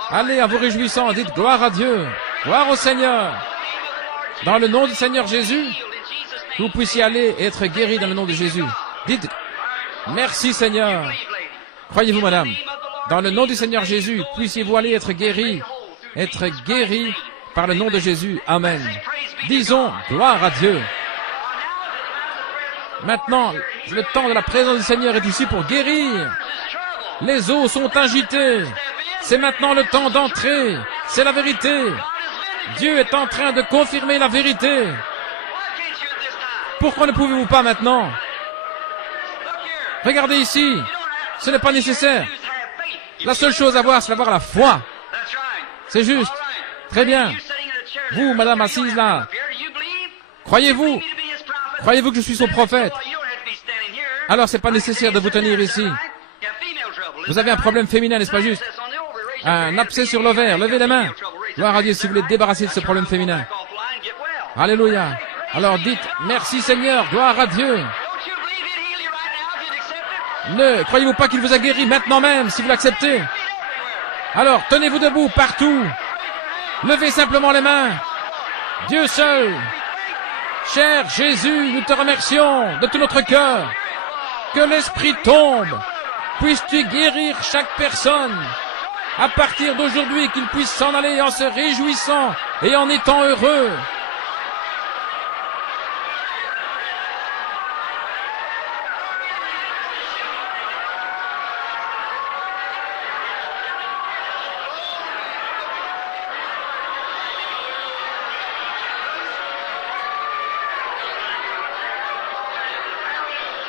Allez, en vous réjouissant, dites gloire à Dieu. Gloire au Seigneur. Dans le nom du Seigneur Jésus, que vous puissiez aller et être guéri dans le nom de Jésus. Dites merci, Seigneur. Croyez-vous, madame? Dans le nom du Seigneur Jésus, puissiez-vous aller être guéri par le nom de Jésus. Amen. Disons gloire à Dieu. Maintenant, le temps de la présence du Seigneur est ici pour guérir. Les eaux sont agitées. C'est maintenant le temps d'entrer. C'est la vérité. Dieu est en train de confirmer la vérité. Pourquoi ne pouvez-vous pas maintenant? Regardez ici. Ce n'est pas nécessaire. La seule chose à voir, c'est d'avoir la foi. C'est juste. Très bien. Vous, madame assise là, croyez-vous que je suis son prophète? Alors, c'est pas nécessaire de vous tenir ici. Vous avez un problème féminin, n'est-ce pas juste? Un abcès sur l'ovaire. Levez les mains. Gloire à Dieu si vous voulez débarrasser de ce problème féminin. Alléluia. Alors dites, merci Seigneur, gloire à Dieu. Ne croyez-vous pas qu'il vous a guéri maintenant même, si vous l'acceptez? Alors, tenez-vous debout partout. Levez simplement les mains. Dieu seul. Cher Jésus, nous te remercions de tout notre cœur. Que l'Esprit tombe. Puisses-tu guérir chaque personne. À partir d'aujourd'hui, qu'il puisse s'en aller en se réjouissant et en étant heureux.